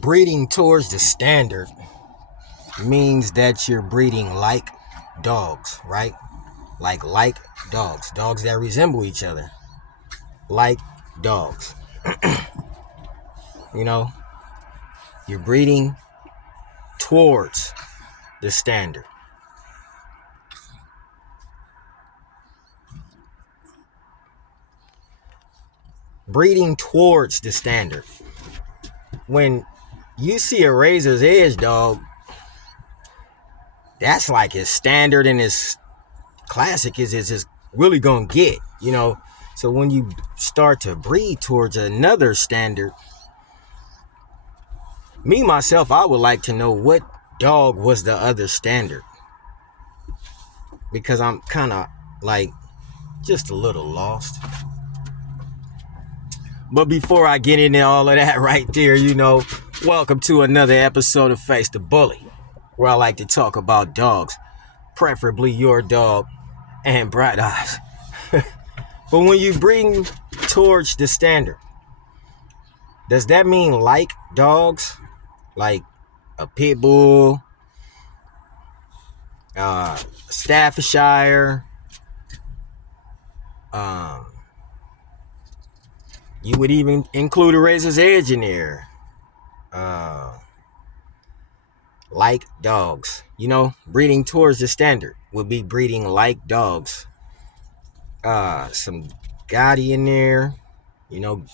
Breeding towards the standard means that you're breeding like dogs, right? Like dogs. Dogs that resemble each other. Like dogs. You know, you're breeding towards the standard. Breeding towards the standard. When you see a razor's edge dog, that's like his standard and his classic is really gonna get, you know. So when you start to breed towards another standard, me myself, I would like to know what dog was the other standard, because I'm kind of like just a little lost. But before I get into all of that right there, you know, welcome to another episode of Face the Bully, where I like to talk about dogs, preferably your dog and Bright Eyes. But when you bring towards the standard, does that mean like dogs? Like a pit bull, Staffordshire, you would even include a razor's edge in there. Like dogs, you know, breeding towards the standard would be breeding like dogs. Some Gotti in there, you know,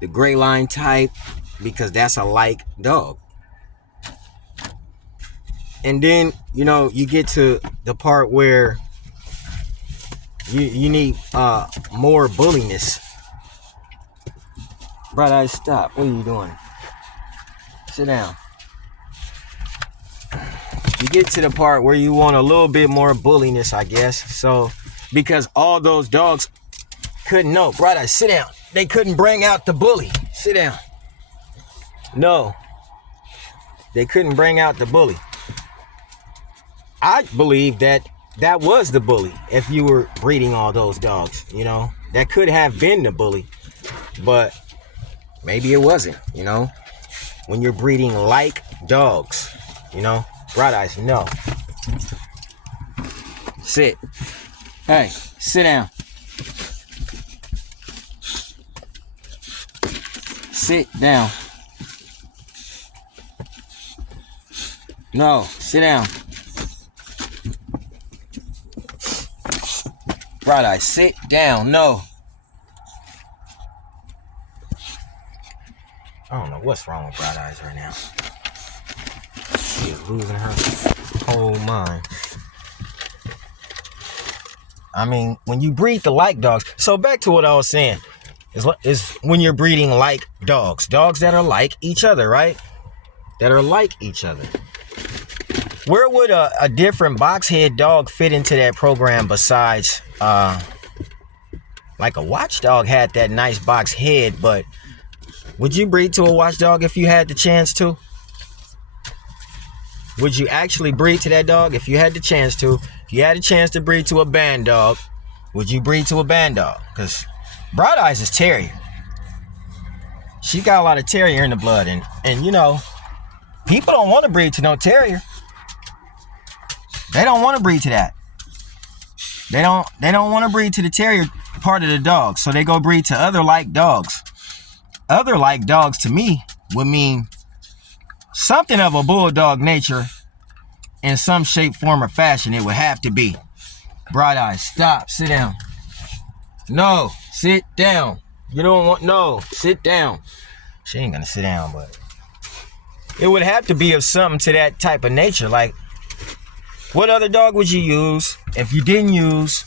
the gray line type, because that's a like dog. And then, you know, you get to the part where you need more bulliness. Bright Eyes, stop. What are you doing? Sit down. You get to the part where you want a little bit more bulliness, I guess. So, because all those dogs couldn't know. Bright Eyes, sit down. They couldn't bring out the bully. Sit down. No. They couldn't bring out the bully. I believe that was the bully. If you were breeding all those dogs, you know, that could have been the bully, but maybe it wasn't, you know. When you're breeding like dogs, you know, Bright Eyes, no. Sit. Hey, sit down. Sit down. No, sit down. Bright Eyes, sit down. No. I don't know what's wrong with Bright Eyes right now. She is losing her whole mind. I mean, when you breed the like dogs. So back to what I was saying. Is when you're breeding like dogs. Dogs that are like each other, right? That are like each other. Where would a different box head dog fit into that program besides, like a watchdog had that nice box head, but would you breed to a watchdog if you had the chance to? Would you actually breed to that dog if you had the chance to? If you had a chance to breed to a band dog, would you breed to a band dog? Because Bright Eyes is terrier. She got a lot of terrier in the blood, and you know, people don't want to breed to no terrier. They don't want to breed to that. They don't want to breed to the terrier part of the dog, so they go breed to other like dogs. Other like dogs to me would mean something of a bulldog nature in some shape, form, or fashion. It would have to be. Bright Eyes, stop. Sit down. No, sit down. You don't want, no, sit down. She ain't gonna sit down, but it would have to be of something to that type of nature. Like, what other dog would you use if you didn't use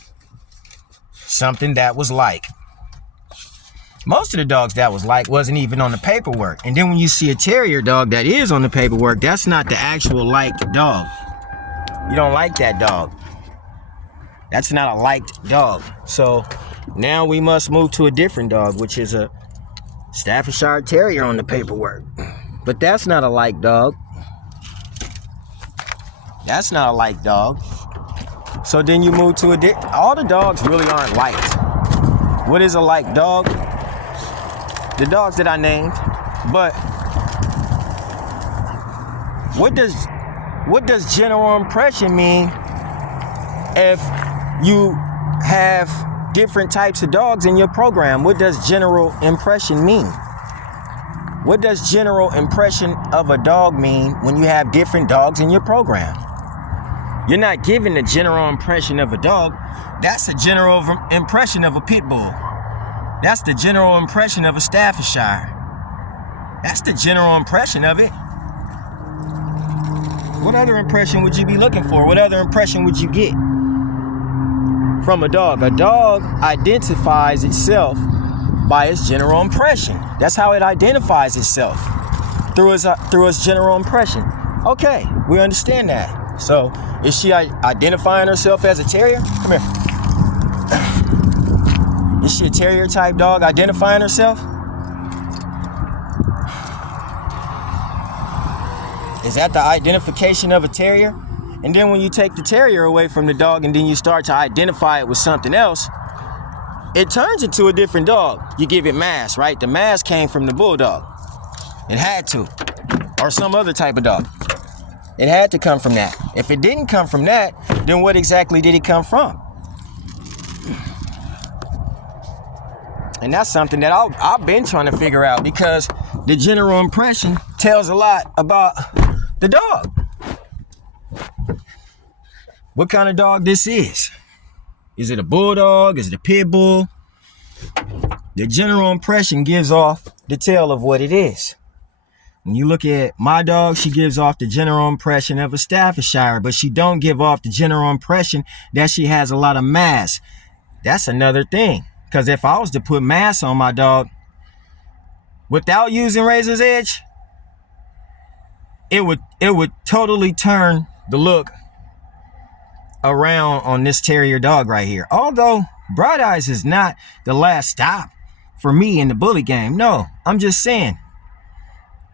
something that was like? Most of the dogs that was like wasn't even on the paperwork. And then when you see a terrier dog that is on the paperwork, that's not the actual liked dog. You don't like that dog. That's not a liked dog. So now we must move to a different dog, which is a Staffordshire Terrier on the paperwork. But that's not a liked dog. That's not a liked dog. So then you move to all the dogs really aren't liked. What is a liked dog? The dogs that I named. But What does general impression mean if you have different types of dogs in your program? What does general impression mean? What does general impression of a dog mean when you have different dogs in your program? You're not giving the general impression of a dog. That's a general impression of a pit bull. That's the general impression of a Staffordshire. That's the general impression of it. What other impression would you be looking for? What other impression would you get from a dog? A dog identifies itself by its general impression. That's how it identifies itself, through its general impression. Okay, we understand that. So, is she identifying herself as a terrier? Come here. Is she a terrier type dog identifying herself? Is that the identification of a terrier? And then when you take the terrier away from the dog and then you start to identify it with something else, it turns into a different dog. You give it mass, right? The mass came from the bulldog. It had to. Or some other type of dog. It had to come from that. If it didn't come from that, then what exactly did it come from? And that's something that I've been trying to figure out, because the general impression tells a lot about the dog. What kind of dog this is? Is it a bulldog? Is it a pit bull? The general impression gives off the tale of what it is. When you look at my dog, she gives off the general impression of a Staffordshire, but she don't give off the general impression that she has a lot of mass. That's another thing. Because if I was to put mass on my dog without using Razor's Edge, it would totally turn the look around on this terrier dog right here. Although Bright Eyes is not the last stop for me in the bully game. No, I'm just saying,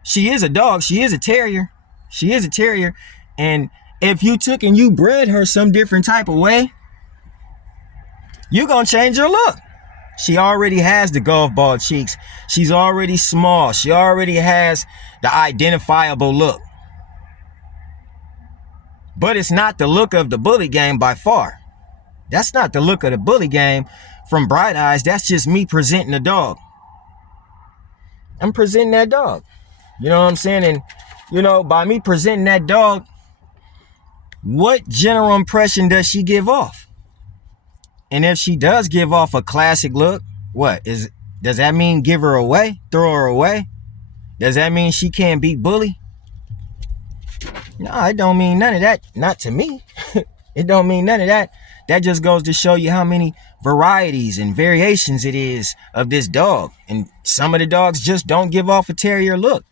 she is a dog. She is a terrier. She is a terrier. And if you took and you bred her some different type of way, you're going to change her look. She already has the golf ball cheeks. She's already small. She already has the identifiable look. But it's not the look of the bully game by far. That's not the look of the bully game from Bright Eyes. That's just me presenting the dog. I'm presenting that dog. You know what I'm saying? And, you know, by me presenting that dog, what general impression does she give off? And if she does give off a classic look, does that mean give her away? Throw her away? Does that mean she can't beat bully? No, it don't mean none of that. Not to me. It don't mean none of that. That just goes to show you how many varieties and variations it is of this dog. And some of the dogs just don't give off a terrier look.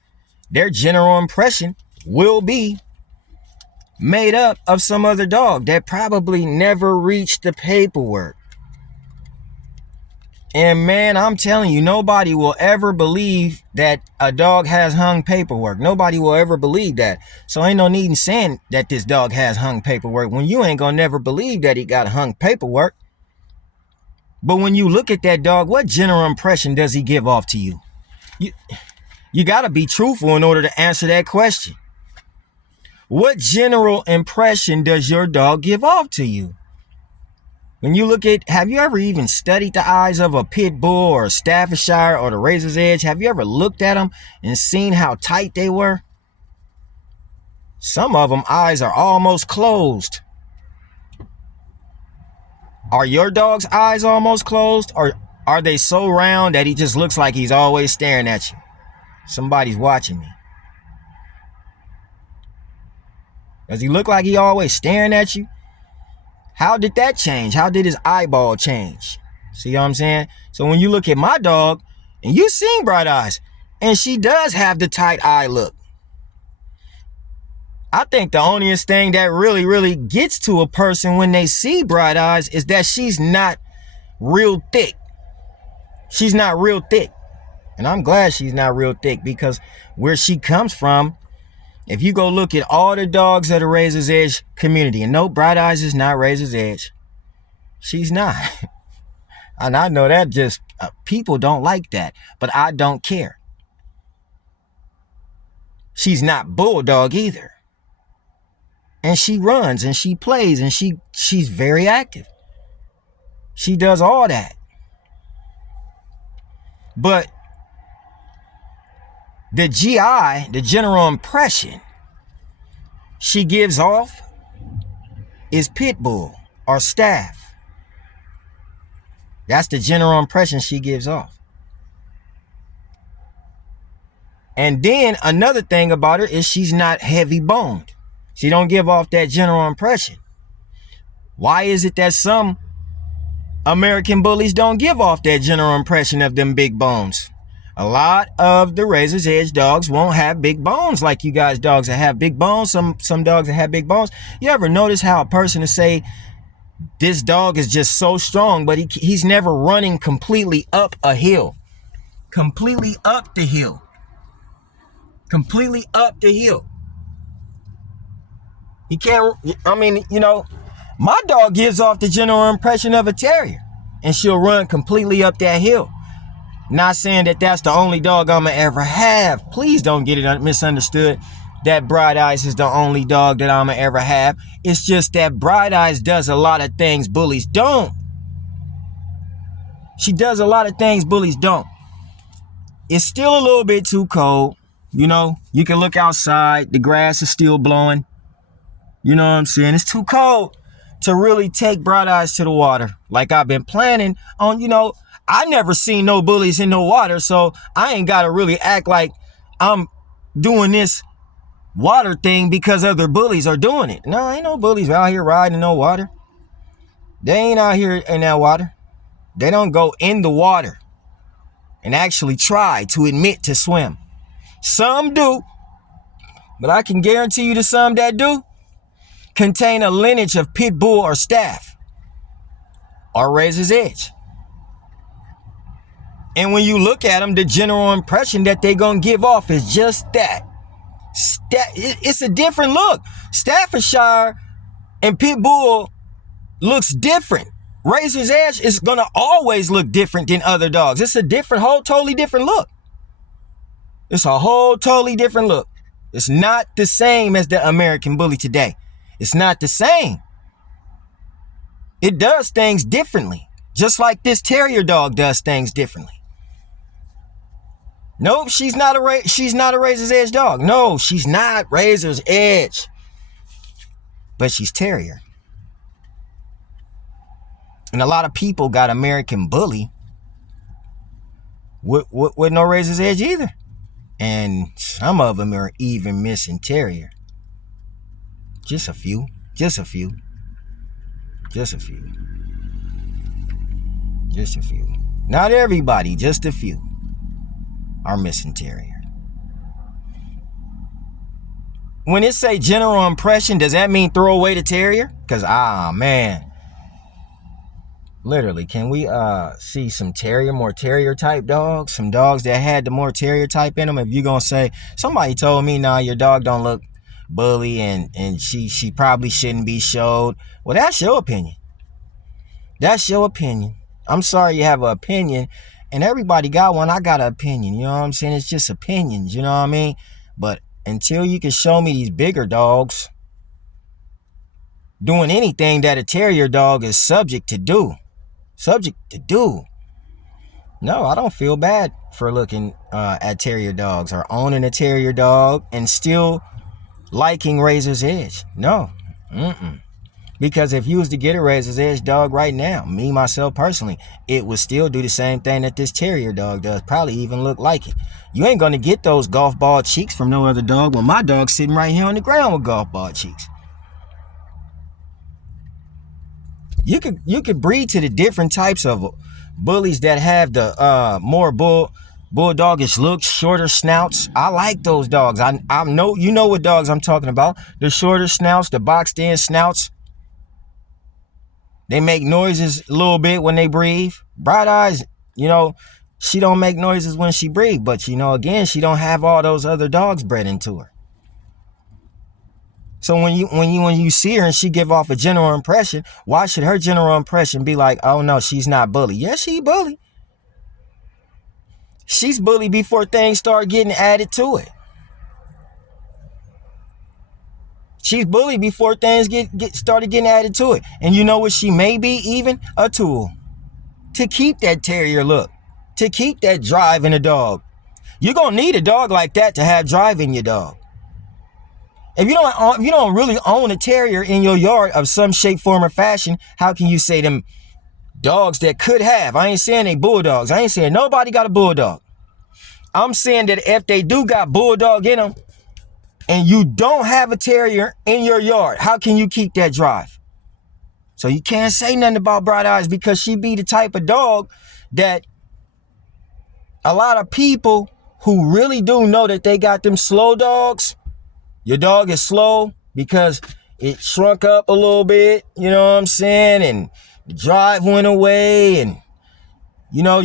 Their general impression will be made up of some other dog that probably never reached the paperwork. And man, I'm telling you, nobody will ever believe that a dog has hung paperwork. Nobody will ever believe that. So ain't no need in saying that this dog has hung paperwork when you ain't gonna never believe that he got hung paperwork. But when you look at that dog, what general impression does he give off to you? You gotta be truthful in order to answer that question. What general impression does your dog give off to you? When you look at, have you ever even studied the eyes of a pit bull or a Staffordshire or the Razor's Edge? Have you ever looked at them and seen how tight they were? Some of them eyes are almost closed. Are your dog's eyes almost closed, or are they so round that he just looks like he's always staring at you? Somebody's watching me. Does he look like he always staring at you? How did that change? How did his eyeball change? See what I'm saying? So when you look at my dog, and you've seen Bright Eyes, and she does have the tight eye look. I think the onlyest thing that really gets to a person when they see Bright Eyes is that she's not real thick. She's not real thick. And I'm glad she's not real thick, because where she comes from, if you go look at all the dogs of the Razor's Edge community, and no, Bright Eyes is not Razor's Edge. She's not. And I know that just people don't like that, but I don't care. she's not bulldog either. And she runs and she plays and she's very active. She does all that. But the GI, the general impression she gives off is pit bull or staff. That's the general impression she gives off. And then another thing about her is she's not heavy boned. She don't give off that general impression. Why is it that some American bullies don't give off that general impression of them big bones? A lot of the Razor's Edge dogs won't have big bones like you guys dogs that have big bones. Some dogs that have big bones. You ever notice how a person will say, this dog is just so strong, but he's never running completely up a hill. Completely up the hill. Completely up the hill. He can't, I mean, you know, my dog gives off the general impression of a terrier, and she'll run completely up that hill. Not saying that that's the only dog I'm gonna ever have. Please don't get it misunderstood that Bright Eyes is the only dog that I'm gonna ever have. It's just that Bright Eyes does a lot of things bullies don't. She does a lot of things bullies don't. It's still a little bit too cold. You know, you can look outside. The grass is still blowing. You know what I'm saying? It's too cold to really take Bright Eyes to the water like I've been planning on. You know, I never seen no bullies in no water, so I ain't got to really act like I'm doing this water thing because other bullies are doing it. No, ain't no bullies out here riding in no water. They ain't out here in that water. They don't go in the water and actually try to admit to swim. Some do, but I can guarantee you the some that do contain a lineage of pit bull or staff or Razor's Edge. And when you look at them, the general impression that they're going to give off is just that. It's a different look. Staffordshire and pit bull looks different. Razor's Edge is going to always look different than other dogs. It's a different, totally different look. It's a whole totally different look. It's not the same as the American Bully today. It's not the same. It does things differently, just like this terrier dog does things differently. Nope, she's not a Razor's Edge dog. No, she's not Razor's Edge. But she's terrier. And a lot of people got American Bully with no Razor's Edge either. And some of them are even missing terrier. Just a few. Just a few. Just a few. Just a few. Not everybody, just a few are missing terrier. When it say general impression, does that mean throw away the terrier? Because, man. Literally, can we see some more terrier type dogs? Some dogs that had the more terrier type in them? If you're going to say, somebody told me, nah, your dog don't look bully and she probably shouldn't be showed. Well, that's your opinion. That's your opinion. I'm sorry you have an opinion. And everybody got one. I got an opinion. You know what I'm saying? It's just opinions. You know what I mean? But until you can show me these bigger dogs doing anything that a terrier dog is subject to do. No, I don't feel bad for looking at terrier dogs or owning a terrier dog and still liking Razor's Edge. No. Because if you was to get a Razor's Edge dog right now, me, myself, personally, it would still do the same thing that this terrier dog does. Probably even look like it. You ain't going to get those golf ball cheeks from no other dog when my dog's sitting right here on the ground with golf ball cheeks. You could breed to the different types of bullies that have the more bulldogish looks, shorter snouts. I like those dogs. I know you know what dogs I'm talking about. The shorter snouts, the boxed in snouts. They make noises a little bit when they breathe. Bright Eyes, you know, she don't make noises when she breathes, but you know, again, she don't have all those other dogs bred into her. So when you see her and she give off a general impression, why should her general impression be like, oh no, she's not bully? Yes, she bully. She's bully before things start getting added to it. She's bullied before things started getting added to it. And you know what she may be? Even a tool to keep that terrier look, to keep that drive in a dog. You're going to need a dog like that to have drive in your dog. If you don't really own a terrier in your yard of some shape, form, or fashion, how can you say them dogs that could have? I ain't saying they bulldogs. I ain't saying nobody got a bulldog. I'm saying that if they do got bulldog in them and you don't have a terrier in your yard, how can you keep that drive? So you can't say nothing about Bright Eyes because she be the type of dog that a lot of people who really do know that they got them slow dogs. Your dog is slow because it shrunk up a little bit, you know what I'm saying? And the drive went away and, you know,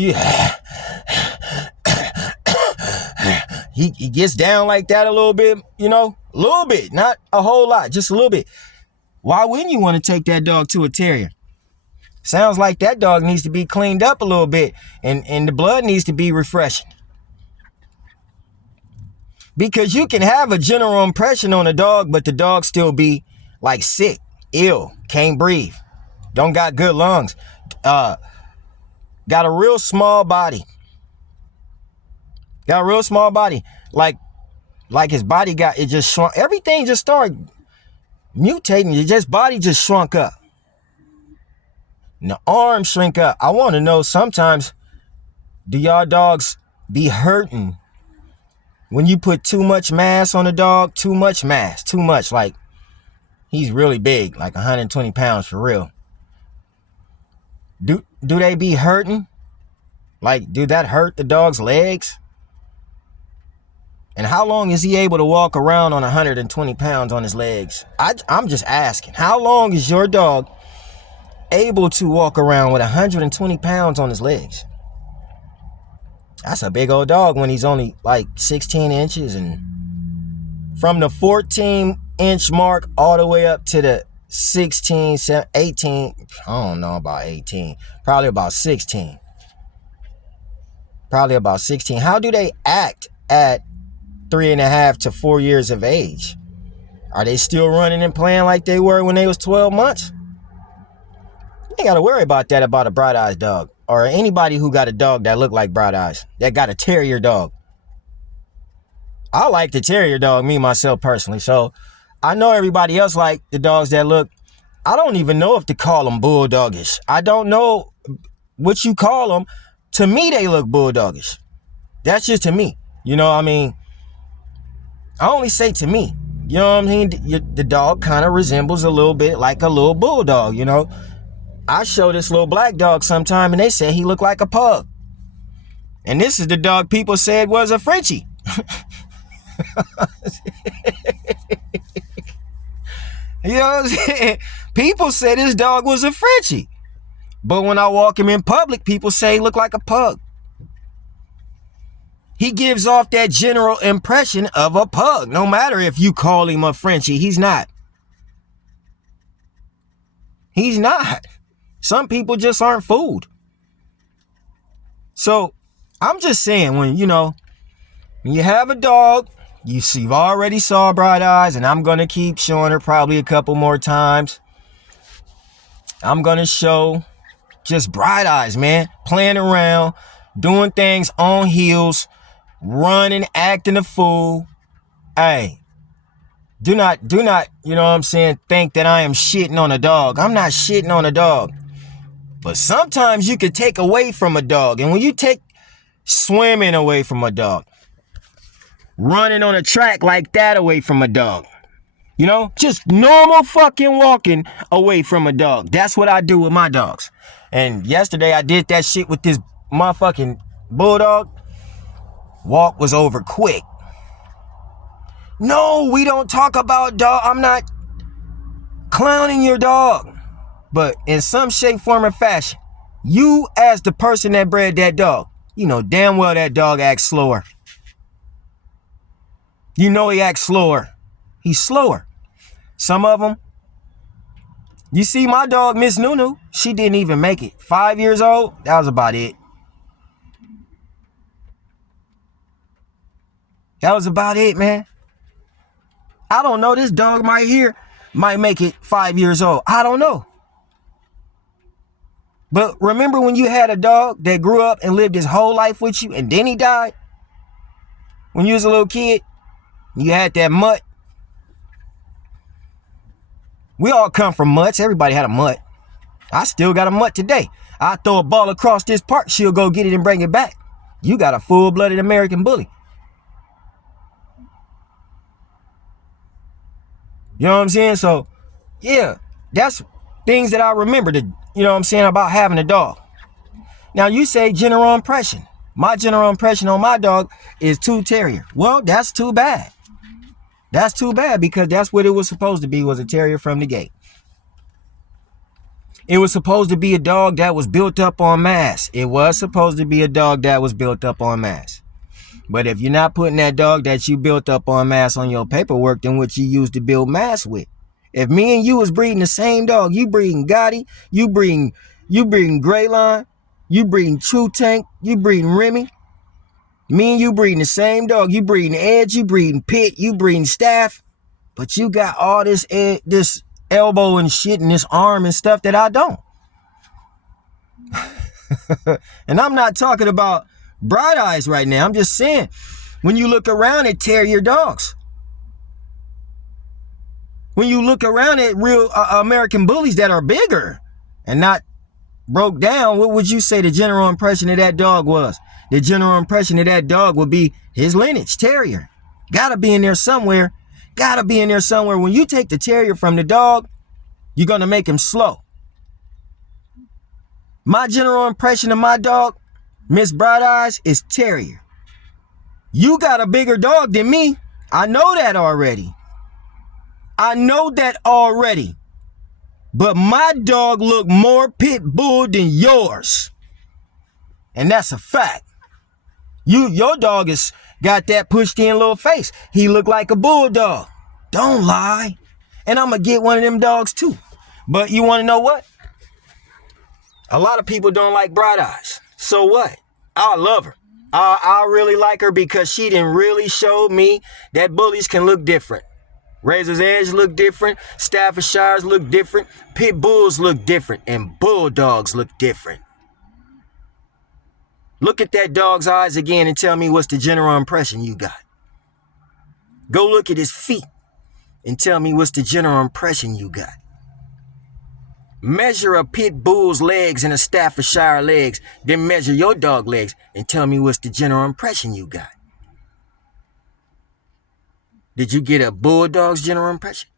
he gets down like that a little bit, you know, a little bit, not a whole lot, just a little bit. Why wouldn't you want to take that dog to a terrier? Sounds like that dog needs to be cleaned up a little bit and the blood needs to be refreshed. Because you can have a general impression on a dog, but the dog still be like sick, ill, can't breathe, don't got good lungs, got a real small body. Got a real small body. Like his body it just shrunk. Everything just started mutating. His body just shrunk up. And the arms shrink up. I want to know sometimes, do y'all dogs be hurting when you put too much mass on a dog? Too much mass, too much. Like he's really big, like 120 pounds for real. Do they be hurting? Like, do that hurt the dog's legs? And how long is he able to walk around on 120 pounds on his legs? I'm just asking. How long is your dog able to walk around with 120 pounds on his legs? That's a big old dog when he's only like 16 inches. And from the 14-inch mark all the way up to the 16, 18, I don't know about 18, probably about 16. Probably about 16. How do they act at 3.5 to 4 years of age? Are they still running and playing like they were when they was 12 months? You ain't got to worry about that about a Bright Eyes dog or anybody who got a dog that look like Bright Eyes, that got a terrier dog. I like the terrier dog, me, myself, personally. So I know everybody else like the dogs that look, I don't even know if to call them bulldogish. I don't know what you call them. To me, they look bulldogish. That's just to me. You know what I mean? I only say to me, you know what I mean? The dog kind of resembles a little bit like a little bulldog, you know? I show this little black dog sometime and they say he looked like a pug. And this is the dog people said was a Frenchie. You know what I'm saying? People say this dog was a Frenchie. But when I walk him in public, people say he look like a pug. He gives off that general impression of a pug. No matter if you call him a Frenchie, he's not. He's not. Some people just aren't fooled. So I'm just saying, when you have a dog, you've already saw Bright Eyes, and I'm going to keep showing her probably a couple more times. I'm going to show just Bright Eyes, man, playing around, doing things on heels, running, acting a fool. Hey, do not, you know what I'm saying, think that I am shitting on a dog. I'm not shitting on a dog. But sometimes you can take away from a dog. And when you take swimming away from a dog, running on a track like that away from a dog, you know, just normal fucking walking away from a dog. That's what I do with my dogs. And yesterday I did that shit with this motherfucking bulldog. Walk was over quick. No, we don't talk about dog. I'm not clowning your dog. But in some shape, form, or fashion, you as the person that bred that dog, you know damn well that dog acts slower. You know he acts slower. He's slower. Some of them. You see my dog, Miss Nunu, she didn't even make it. 5 years old, that was about it. That was about it, man. I don't know. This dog right here might make it 5 years old. I don't know. But remember when you had a dog that grew up and lived his whole life with you and then he died? When you was a little kid, you had that mutt. We all come from mutts. Everybody had a mutt. I still got a mutt today. I throw a ball across this park, she'll go get it and bring it back. You got a full-blooded American bully. You know what I'm saying? So, yeah, that's things that I remember, you know what I'm saying, about having a dog. Now, you say general impression. My general impression on my dog is 2 terrier. Well, that's too bad. That's too bad because that's what it was supposed to be, was a terrier from the gate. It was supposed to be a dog that was built up on mass. It was supposed to be a dog that was built up on mass. But if you're not putting that dog that you built up on mass on your paperwork, then what you used to build mass with. If me and you was breeding the same dog, you breeding Gotti, you breeding Greyline, you breeding True Tank, you breeding Remy. Me and you breeding the same dog. You breeding Edge, you breeding Pit, you breeding Staff. But you got all this elbow and shit and this arm and stuff that I don't. And I'm not talking about Bright Eyes right now. I'm just saying, when you look around at terrier dogs, when you look around at real American bullies that are bigger and not broke down, what would you say the general impression of that dog was? The general impression of that dog would be his lineage, terrier. Gotta be in there somewhere. Gotta be in there somewhere. When you take the terrier from the dog, you're gonna make him slow. My general impression of my dog, Miss Bright Eyes, is terrier. You got a bigger dog than me. I know that already. I know that already. But my dog look more pit bull than yours. And that's a fact. Your dog has got that pushed in little face. He look like a bulldog. Don't lie. And I'm going to get one of them dogs too. But you want to know what? A lot of people don't like Bright Eyes. So what? I love her. I really like her because she didn't really show me that bullies can look different. Razor's Edge look different. Staffordshires look different. Pit Bulls look different. And Bulldogs look different. Look at that dog's eyes again and tell me what's the general impression you got. Go look at his feet and tell me what's the general impression you got. Measure a Pit Bull's legs and a Staffordshire legs, then measure your dog legs and tell me what's the general impression you got. Did you get a Bulldog's general impression?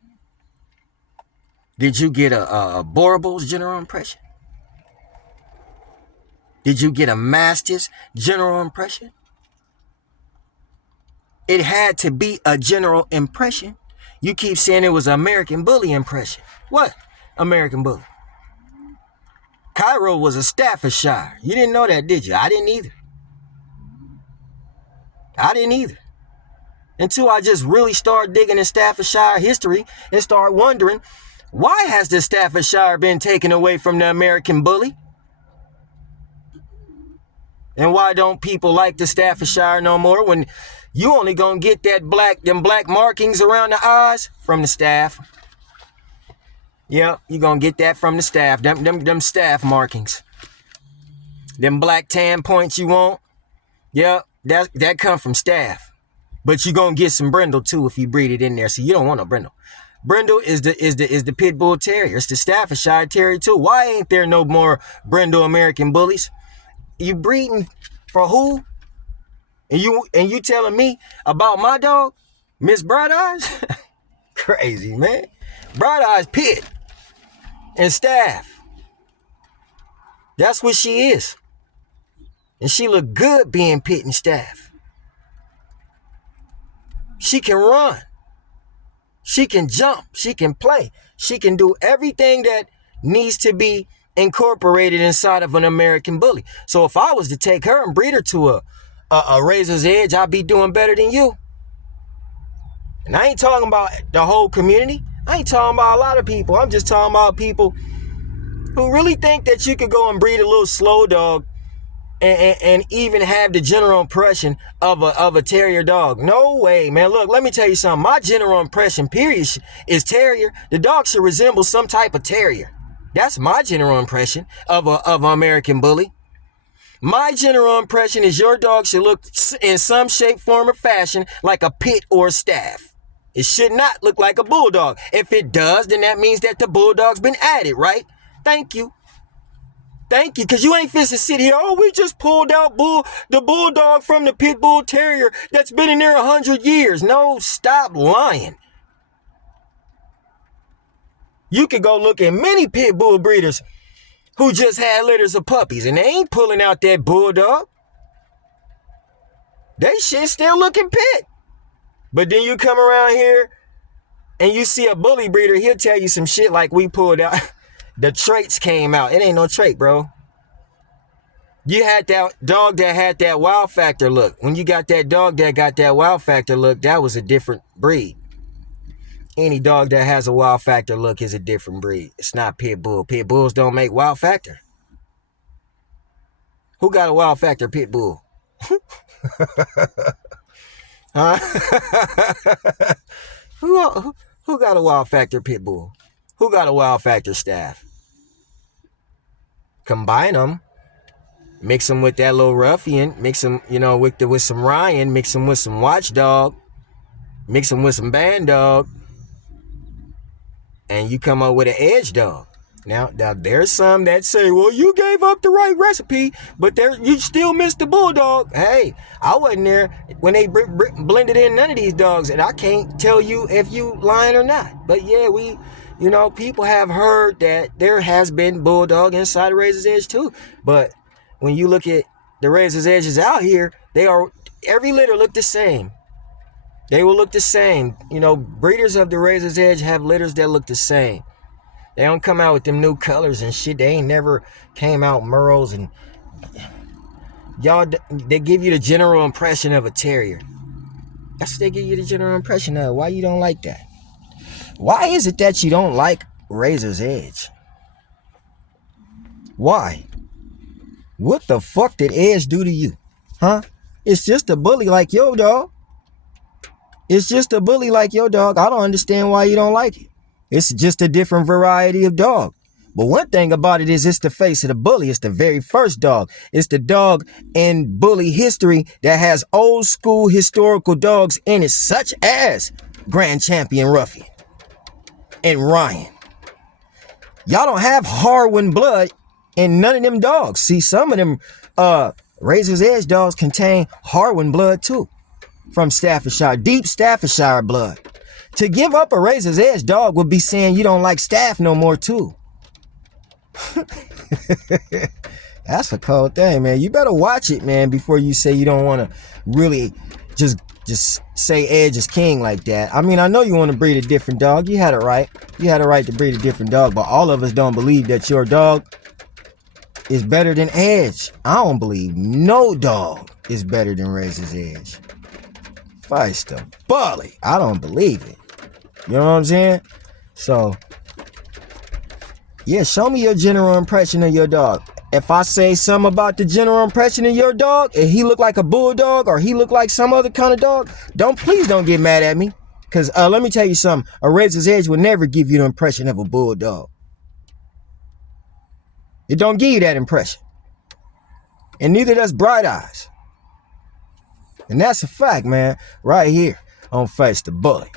Did you get a Boerboel's general impression? Did you get a Mastiff's general impression? It had to be a general impression. You keep saying it was an American Bully impression. What American Bully? Cairo was a Staffordshire. You didn't know that, did you? I didn't either. Until I just really start digging in Staffordshire history and start wondering, why has the Staffordshire been taken away from the American Bully? And why don't people like the Staffordshire no more when you only gonna get them black markings around the eyes from the Staff? Yep, you gonna get that from the Staff, them Staff markings. Them black tan points you want, yep, that come from Staff. But you gonna get some Brindle too if you breed it in there. So you don't want no Brindle. Brindle is the Pit Bull Terrier. It's the Staffordshire Terrier too. Why ain't there no more Brindle American Bullies? You breeding for who? And you telling me about my dog, Miss Bright Eyes? Crazy, man. Bright Eyes Pit and Staff. That's what she is. And she look good being Pit and Staff. She can run. She can jump. She can play. She can do everything that needs to be incorporated inside of an American Bully. So if I was to take her and breed her to a Razor's Edge, I'd be doing better than you. And I ain't talking about the whole community. I ain't talking about a lot of people. I'm just talking about people who really think that you could go and breed a little slow dog and even have the general impression of a terrier dog. No way, man. Look, let me tell you something. My general impression, period, is terrier. The dog should resemble some type of terrier. That's my general impression of an American bully. My general impression is your dog should look in some shape, form, or fashion like a pit or a staff. It should not look like a bulldog. If it does, then that means that the bulldog's been added, right? Thank you. Thank you, because you ain't finna sit here, oh, we just pulled out the bulldog from the pit bull terrier that's been in there 100 years. No, stop lying. You could go look at many pit bull breeders who just had litters of puppies, and they ain't pulling out that bulldog. They shit still looking pit. But then you come around here and you see a bully breeder, he'll tell you some shit like we pulled out. The traits came out. It ain't no trait, bro. You had that dog that had that wow factor look. When you got that dog that got that wow factor look, that was a different breed. Any dog that has a wow factor look is a different breed. It's not pit bull. Pit bulls don't make wow factor. Who got a wow factor pit bull? Huh? Who got a wow factor pit bull? Who got a wow factor staff? Combine them. Mix them with that little ruffian. Mix them, with some Ryan. Mix them with some watchdog. Mix them with some band dog. And you come up with an edge dog. Now there's some that say, well, you gave up the right recipe, but you still missed the bulldog. Hey, I wasn't there when they blended in none of these dogs, and I can't tell you if you lying or not. But yeah, people have heard that there has been bulldog inside of Razor's Edge too. But when you look at the Razor's Edges out here, every litter look the same. They will look the same. Breeders of the Razor's Edge have litters that look the same. They don't come out with them new colors and shit. They ain't never came out Merles and y'all. They give you the general impression of a terrier. That's what they give you the general impression of. Why you don't like that? Why is it that you don't like Razor's Edge? Why? What the fuck did Edge do to you? Huh? It's just a bully like your dog. It's just a bully like your dog. I don't understand why you don't like it. It's just a different variety of dog. But one thing about it is it's the face of the bully. It's the very first dog. It's the dog in bully history that has old school historical dogs in it, such as Grand Champion Ruffian and Ryan. Y'all don't have Harwin blood in none of them dogs. See, some of them Razor's Edge dogs contain Harwin blood too. From Staffordshire, deep Staffordshire blood. To give up a Razor's Edge dog would be saying you don't like staff no more too. That's a cold thing, man. You better watch it, man, before you say you don't want to really just say Edge is king like that. I mean, I know you want to breed a different dog. You had it right. You had a right to breed a different dog, but all of us don't believe that your dog is better than Edge. I don't believe no dog is better than Razor's Edge. Feist the bully. I don't believe it. You know what I'm saying? So, yeah, show me your general impression of your dog. If I say something about the general impression of your dog, and he look like a bulldog or he look like some other kind of dog, please don't get mad at me. Because let me tell you something. A Razor's Edge will never give you the impression of a bulldog. It don't give you that impression. And neither does Bright Eyes. And that's a fact, man, right here on Feist the Bully.